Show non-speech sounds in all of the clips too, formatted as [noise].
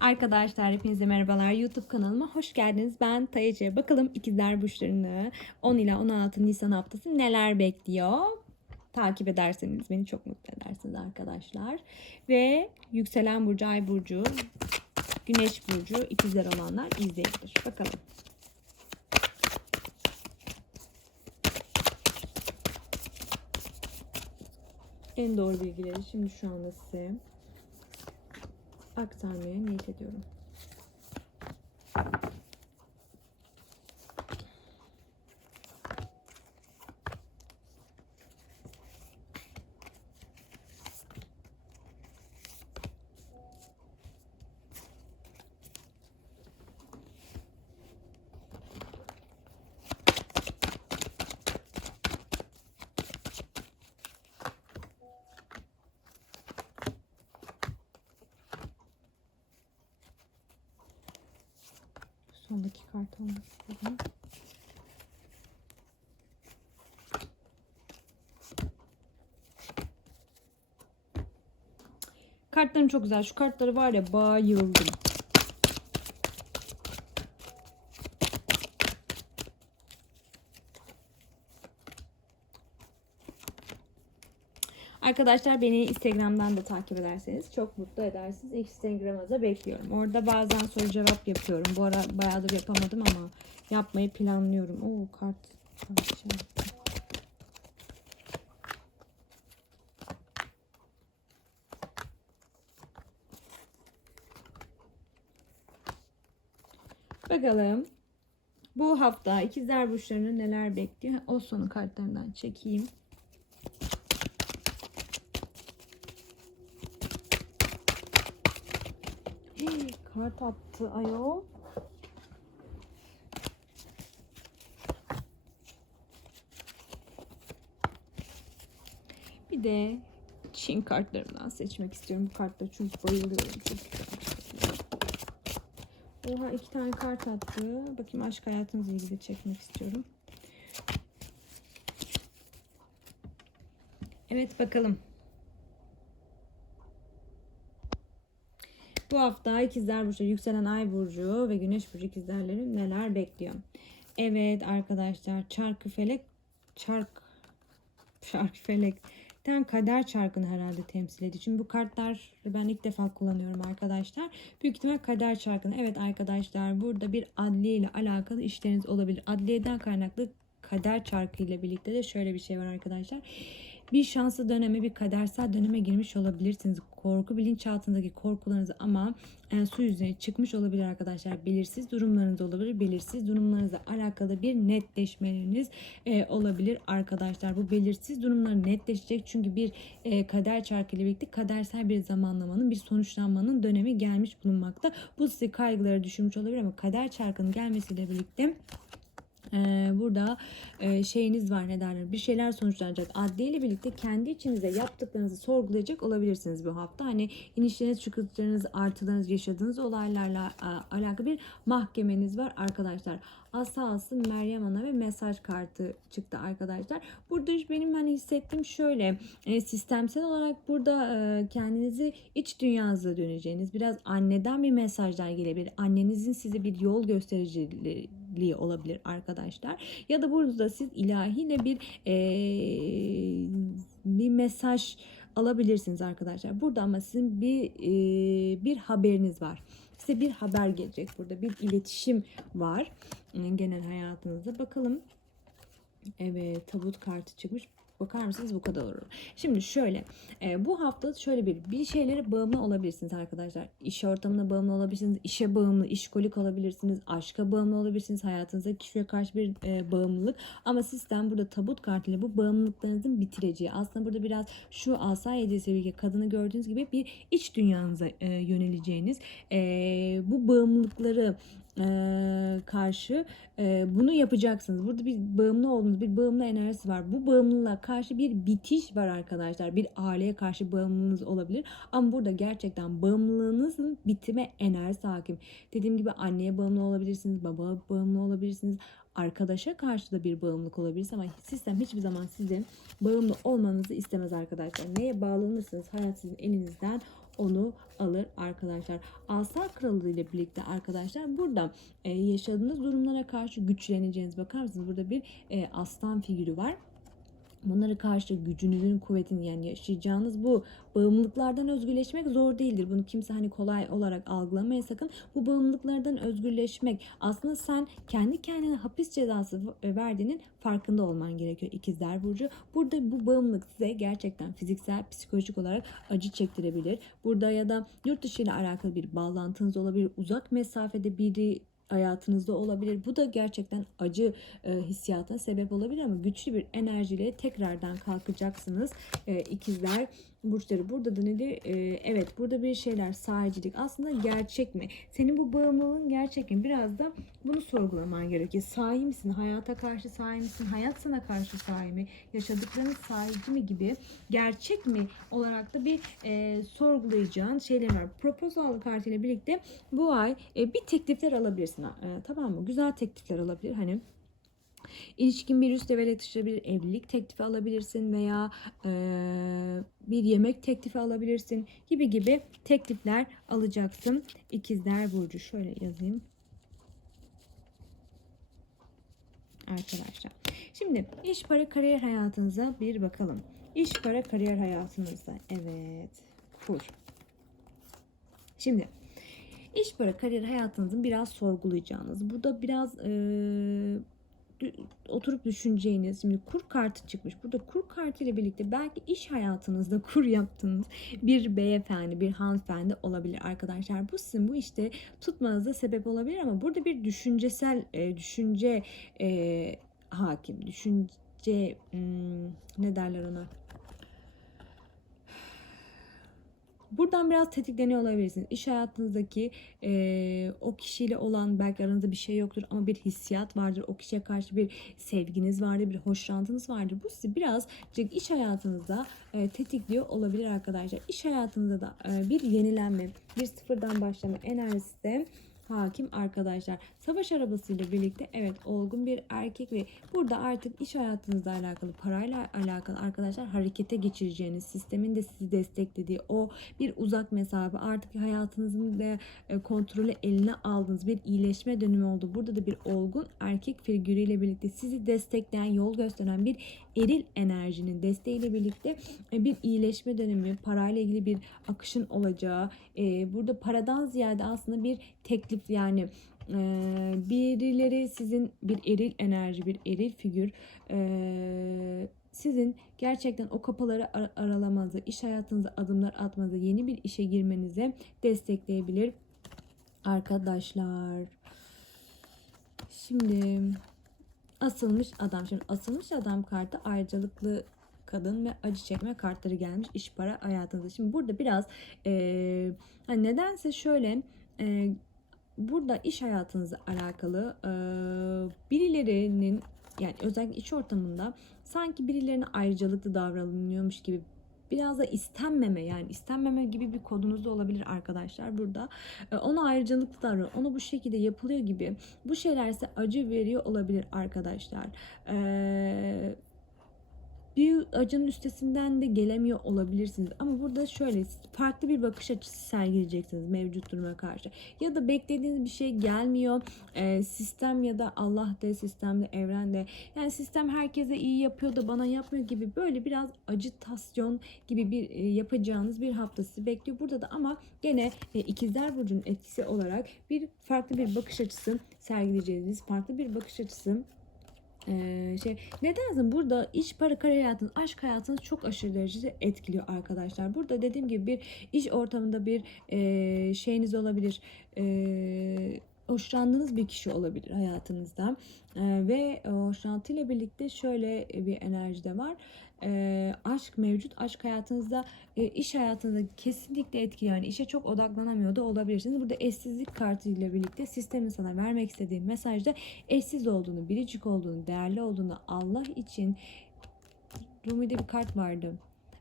Arkadaşlar hepinize merhabalar. YouTube kanalıma hoş geldiniz. Ben Tayece. Bakalım ikizler burçlarını 10 ila 16 Nisan haftası neler bekliyor? Takip ederseniz beni çok mutlu edersiniz arkadaşlar. Ve yükselen burcu, ay burcu, güneş burcu ikizler olanlar izleyebilir. Bakalım. En doğru bilgileri şimdi şu anda size aktarmaya niyet ediyorum. Sondaki kart olmak istedim. Kartlarım çok güzel. Şu kartları var ya bayıldım. Arkadaşlar beni Instagram'dan da takip ederseniz çok mutlu edersiniz. Instagram'a da bekliyorum. Orada bazen soru cevap yapıyorum. Bu ara bayağıdır yapamadım ama yapmayı planlıyorum. Oo kart. Bakalım bu hafta ikizler burçlarını neler bekliyor? O sonu kartlarından çekeyim. Kart attı. Bir de Çin kartlarından seçmek istiyorum bu kartları çünkü bayılıyorum. Oha iki tane kart attı. Bakayım aşk hayatınızla ilgili çekmek istiyorum. Evet bakalım. Bu hafta ikizler burcu, yükselen ay burcu ve güneş burcu ikizlerleri neler bekliyor? Evet arkadaşlar çarkı felek çark çarkı felek ten kader çarkını herhalde temsil ediyor. Çünkü bu kartlar ben ilk defa kullanıyorum arkadaşlar. Büyük ihtimal kader çarkını. Evet arkadaşlar burada bir adliye ile alakalı işleriniz olabilir. Adliyeden kaynaklı kader çarkı ile birlikte de şöyle bir şey var arkadaşlar. Bir şanslı döneme, bir kadersel döneme girmiş olabilirsiniz. Korku bilinçaltındaki korkularınız ama e, su yüzüne çıkmış olabilir arkadaşlar. Belirsiz durumlarınız olabilir. Belirsiz durumlarınızla alakalı bir netleşmeleriniz e, olabilir arkadaşlar. Bu belirsiz durumlar netleşecek çünkü bir e, kader çarkı ile birlikte kadersel bir zamanlamanın, bir sonuçlanmanın dönemi gelmiş bulunmakta. Bu sizi kaygılara düşürmüş olabilir ama kader çarkının gelmesiyle birlikte ee, burada e, şeyiniz var ne derler bir şeyler sonuçlanacak adliye ile birlikte kendi içinize yaptıklarınızı sorgulayacak olabilirsiniz bu hafta hani inişleriniz çıkışlarınız artılarınız yaşadığınız olaylarla alakalı bir mahkemeniz var arkadaşlar Aslı Aslı Meryem Ana ve mesaj kartı çıktı arkadaşlar. Burada benim hani hissettiğim şöyle e, sistemsel olarak burada e, kendinizi iç dünyanıza döneceğiniz biraz anneden bir mesajlar gelebilir. Annenizin size bir yol göstericiliği olabilir arkadaşlar. Ya da burada siz ilahiyle bir e, bir mesaj alabilirsiniz arkadaşlar. Burada ama sizin bir e, bir haberiniz var. Size bir haber gelecek burada. Bir iletişim var genel hayatınızda. Bakalım. Evet tabut kartı çıkmış. Bakar mısınız bu kadar olur. Şimdi şöyle e, bu hafta şöyle bir bir şeylere bağımlı olabilirsiniz arkadaşlar. İş ortamına bağımlı olabilirsiniz. işe bağımlı, işkolik olabilirsiniz. Aşka bağımlı olabilirsiniz. Hayatınızda kişiye karşı bir e, bağımlılık. Ama sistem burada tabut kartıyla bu bağımlılıklarınızın bitireceği. Aslında burada biraz şu asa hediyesi bir kadını gördüğünüz gibi bir iç dünyanıza e, yöneleceğiniz e, bu bağımlılıkları e, karşı e, bunu yapacaksınız. Burada bir bağımlı olduğunuz bir bağımlı enerjisi var. Bu bağımlılığa karşı bir bitiş var arkadaşlar. Bir aileye karşı bağımlılığınız olabilir. Ama burada gerçekten bağımlılığınızın bitime enerjisi hakim. Dediğim gibi anneye bağımlı olabilirsiniz, baba bağımlı olabilirsiniz. Arkadaşa karşı da bir bağımlılık olabilir ama sistem hiçbir zaman sizin bağımlı olmanızı istemez arkadaşlar. Neye bağlanırsanız hayat sizin elinizden onu alır arkadaşlar. Asar kralı ile birlikte arkadaşlar burada e, yaşadığınız durumlara karşı güçleneceğiniz bakar mısınız? Burada bir e, aslan figürü var. Bunlara karşı gücünüzün kuvvetini yani yaşayacağınız bu bağımlılıklardan özgürleşmek zor değildir. Bunu kimse hani kolay olarak algılamaya sakın. Bu bağımlılıklardan özgürleşmek aslında sen kendi kendine hapis cezası verdiğinin farkında olman gerekiyor ikizler burcu. Burada bu bağımlılık size gerçekten fiziksel, psikolojik olarak acı çektirebilir. Burada ya da yurt dışı ile alakalı bir bağlantınız olabilir. Uzak mesafede biri hayatınızda olabilir. Bu da gerçekten acı e, hissiyata sebep olabilir ama güçlü bir enerjiyle tekrardan kalkacaksınız. E, ikizler burçları burada da nedir? E, evet burada bir şeyler sahicilik aslında gerçek mi? Senin bu bağımlılığın gerçek mi? Biraz da bunu sorgulaman gerekiyor. Sahi misin? Hayata karşı sahi misin? Hayat sana karşı sahi mi? Yaşadıkların sahici mi gibi gerçek mi olarak da bir e, sorgulayacağın şeyler var. Proposal kartıyla birlikte bu ay e, bir teklifler alabilirsin. E, tamam mı? Güzel teklifler alabilir. Hani İlişkin bir üst level taşıyabilir, evlilik teklifi alabilirsin veya e, bir yemek teklifi alabilirsin gibi gibi teklifler alacaksın. İkizler Burcu şöyle yazayım. Arkadaşlar. Şimdi iş para kariyer hayatınıza bir bakalım. İş para kariyer hayatınızda. Evet. Kur. Şimdi iş para kariyer hayatınızın biraz sorgulayacağınız. Burada biraz e, oturup düşüneceğiniz şimdi kur kartı çıkmış. Burada kur kartı ile birlikte belki iş hayatınızda [laughs] kur yaptığınız bir beyefendi, bir hanımefendi olabilir arkadaşlar. Bu sizin bu işte tutmanıza sebep olabilir ama burada bir düşüncesel e, düşünce e, hakim. Düşünce hmm, ne derler ona? Buradan biraz tetikleniyor olabilirsiniz. İş hayatınızdaki e, o kişiyle olan belki aranızda bir şey yoktur ama bir hissiyat vardır. O kişiye karşı bir sevginiz vardır, bir hoşlantınız vardır. Bu sizi biraz iş hayatınızda e, tetikliyor olabilir arkadaşlar. İş hayatınızda da e, bir yenilenme, bir sıfırdan başlama enerjisi de hakim arkadaşlar. Savaş arabasıyla birlikte evet olgun bir erkek ve burada artık iş hayatınızla alakalı parayla alakalı arkadaşlar harekete geçireceğiniz sistemin de sizi desteklediği o bir uzak mesafe artık hayatınızın da e, kontrolü eline aldığınız bir iyileşme dönemi oldu. Burada da bir olgun erkek figürüyle birlikte sizi destekleyen yol gösteren bir eril enerjinin desteğiyle birlikte e, bir iyileşme dönemi parayla ilgili bir akışın olacağı e, burada paradan ziyade aslında bir teklif yani ee, birileri sizin bir eril enerji, bir eril figür ee, sizin gerçekten o kapıları ar- aralamanızı, iş hayatınıza adımlar atmanızı, yeni bir işe girmenize destekleyebilir arkadaşlar. Şimdi asılmış adam. Şimdi asılmış adam kartı ayrıcalıklı kadın ve acı çekme kartları gelmiş iş para hayatınızda. Şimdi burada biraz e, hani nedense şöyle e, burada iş hayatınızla alakalı birilerinin yani özellikle iş ortamında sanki birilerine ayrıcalıklı davranılıyormuş gibi biraz da istenmeme yani istenmeme gibi bir kodunuz da olabilir arkadaşlar burada. Ona ayrıcalıklı davran, ona bu şekilde yapılıyor gibi bu şeyler size acı veriyor olabilir arkadaşlar. Eee bir acının üstesinden de gelemiyor olabilirsiniz. Ama burada şöyle farklı bir bakış açısı sergileyeceksiniz mevcut duruma karşı. Ya da beklediğiniz bir şey gelmiyor. E, sistem ya da Allah de sistemde evrende. Yani sistem herkese iyi yapıyor da bana yapmıyor gibi böyle biraz acıtasyon gibi bir e, yapacağınız bir hafta sizi bekliyor. Burada da ama gene e, ikizler burcunun etkisi olarak bir farklı bir bakış açısı sergileyeceğiniz farklı bir bakış açısı ee, şey nedense burada iş para kariyer hayatınız aşk hayatınız çok aşırı derecede etkiliyor arkadaşlar. Burada dediğim gibi bir iş ortamında bir e, şeyiniz olabilir. E, hoşlandığınız bir kişi olabilir hayatınızda e, ve hoşlantıyla birlikte şöyle bir enerji de var e, aşk mevcut. Aşk hayatınızda, e, iş hayatınızda kesinlikle etkili. Yani işe çok odaklanamıyor da olabilirsiniz. Burada eşsizlik kartıyla birlikte sistemin sana vermek istediği mesajda eşsiz olduğunu, biricik olduğunu, değerli olduğunu, Allah için Rumi'de bir kart vardı.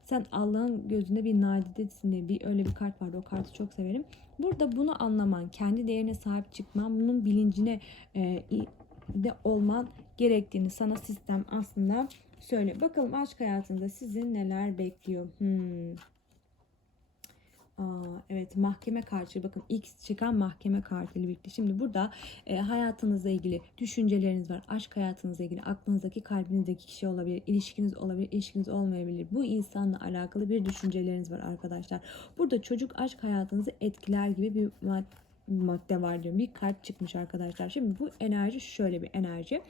Sen Allah'ın gözünde bir nadidesin diye bir öyle bir kart vardı. O kartı çok severim. Burada bunu anlaman, kendi değerine sahip çıkman, bunun bilincine e, de olman gerektiğini sana sistem aslında söyle. Bakalım aşk hayatında sizin neler bekliyor? Hmm. Evet mahkeme kartı bakın ilk çıkan mahkeme kartıyla birlikte. Şimdi burada e, hayatınızla ilgili düşünceleriniz var. Aşk hayatınızla ilgili aklınızdaki kalbinizdeki kişi olabilir. ilişkiniz olabilir. ilişkiniz olmayabilir. Bu insanla alakalı bir düşünceleriniz var arkadaşlar. Burada çocuk aşk hayatınızı etkiler gibi bir mad- madde var diyorum. Bir kart çıkmış arkadaşlar. Şimdi bu enerji şöyle bir enerji.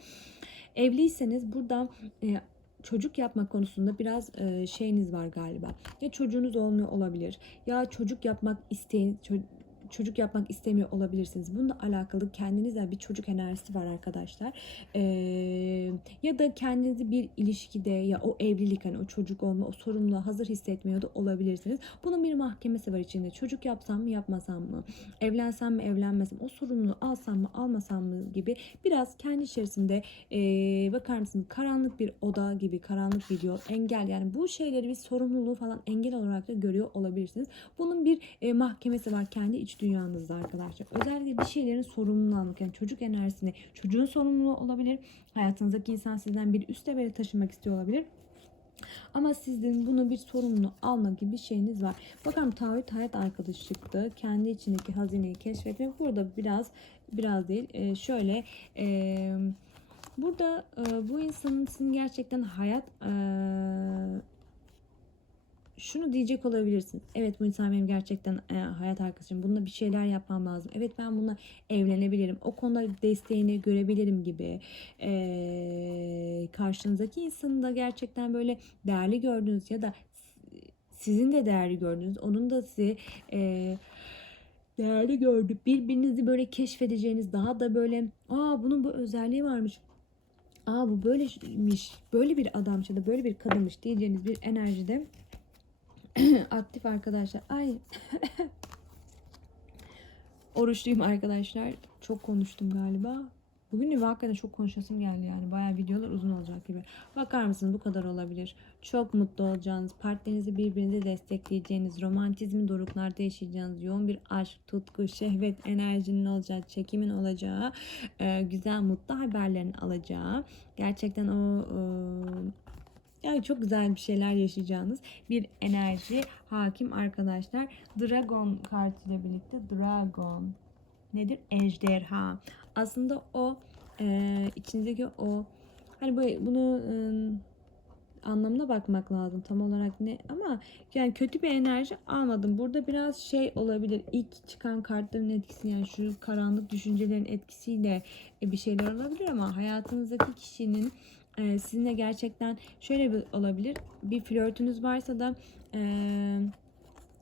Evliyseniz burada e, çocuk yapma konusunda biraz e, şeyiniz var galiba. Ya çocuğunuz olmuyor olabilir ya çocuk yapmak isteyin ço- çocuk yapmak istemiyor olabilirsiniz. Bununla alakalı kendinizde bir çocuk enerjisi var arkadaşlar. Ee, ya da kendinizi bir ilişkide ya o evlilik hani o çocuk olma o sorumluluğa hazır hissetmiyor da olabilirsiniz. Bunun bir mahkemesi var içinde. Çocuk yapsam mı yapmasam mı? Evlensem mi evlenmesem o sorumluluğu alsam mı almasam mı gibi biraz kendi içerisinde ee, bakar mısınız karanlık bir oda gibi karanlık bir yol engel yani bu şeyleri bir sorumluluğu falan engel olarak da görüyor olabilirsiniz. Bunun bir e, mahkemesi var kendi iç dünyanızda arkadaşlar. Özellikle bir şeylerin sorumluluğunu almak yani çocuk enerjisini çocuğun sorumluluğu olabilir. Hayatınızdaki insan sizden bir üst levele taşımak istiyor olabilir. Ama sizin bunu bir sorumlu alma gibi bir şeyiniz var. Bakalım taahhüt hayat arkadaşı çıktı. Kendi içindeki hazineyi keşfetmek. Burada biraz biraz değil. e, şöyle e, burada e, bu insanın sizin gerçekten hayat e, şunu diyecek olabilirsin. Evet bu insan benim gerçekten e, hayat arkadaşım. Bununla bir şeyler yapmam lazım. Evet ben bununla evlenebilirim. O konuda desteğini görebilirim gibi. E, karşınızdaki insanı da gerçekten böyle değerli gördüğünüz ya da sizin de değerli gördüğünüz, onun da sizi e, değerli gördü. Birbirinizi böyle keşfedeceğiniz, daha da böyle aa bunun bu özelliği varmış. Aa bu böylemiş, böyle bir adammış ya da böyle bir kadınmış diyeceğiniz bir enerjide [clears throat] aktif arkadaşlar. Ay. [laughs] Oruçluyum arkadaşlar. Çok konuştum galiba. Bugün de hakikaten çok konuşasım geldi yani. Bayağı videolar uzun olacak gibi. Bakar mısınız bu kadar olabilir. Çok mutlu olacağınız, partnerinizi birbirinize destekleyeceğiniz, romantizmi doruklarda yaşayacağınız, yoğun bir aşk, tutku, şehvet, enerjinin olacağı, çekimin olacağı, e, güzel, mutlu haberlerin alacağı, gerçekten o e, yani çok güzel bir şeyler yaşayacağınız bir enerji hakim arkadaşlar. Dragon kartıyla birlikte Dragon nedir? Ejderha. Aslında o e, içindeki o hani bu bunu e, anlamına bakmak lazım tam olarak ne ama yani kötü bir enerji almadım. Burada biraz şey olabilir. İlk çıkan kartların etkisi yani şu karanlık düşüncelerin etkisiyle e, bir şeyler olabilir ama hayatınızdaki kişinin e, sizinle gerçekten şöyle bir olabilir. Bir flörtünüz varsa da e,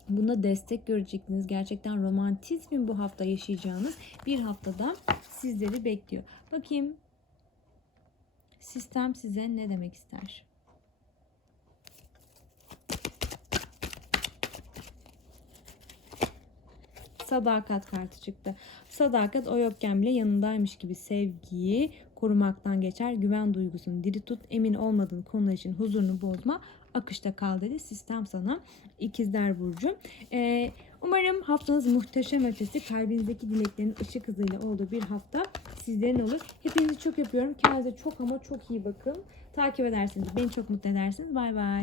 buna destek göreceksiniz. Gerçekten romantizmin bu hafta yaşayacağınız bir haftada sizleri bekliyor. Bakayım sistem size ne demek ister? Sadakat kartı çıktı. Sadakat o yokken bile yanındaymış gibi sevgiyi korumaktan geçer. Güven duygusunu diri tut. Emin olmadığın konular için huzurunu bozma. Akışta kal dedi sistem sana. İkizler Burcu. Ee, umarım haftanız muhteşem ötesi. Kalbinizdeki dileklerin ışık hızıyla olduğu bir hafta sizlerin olur. Hepinizi çok yapıyorum. Kendinize çok ama çok iyi bakın. Takip edersiniz. Beni çok mutlu edersiniz. Bay bay.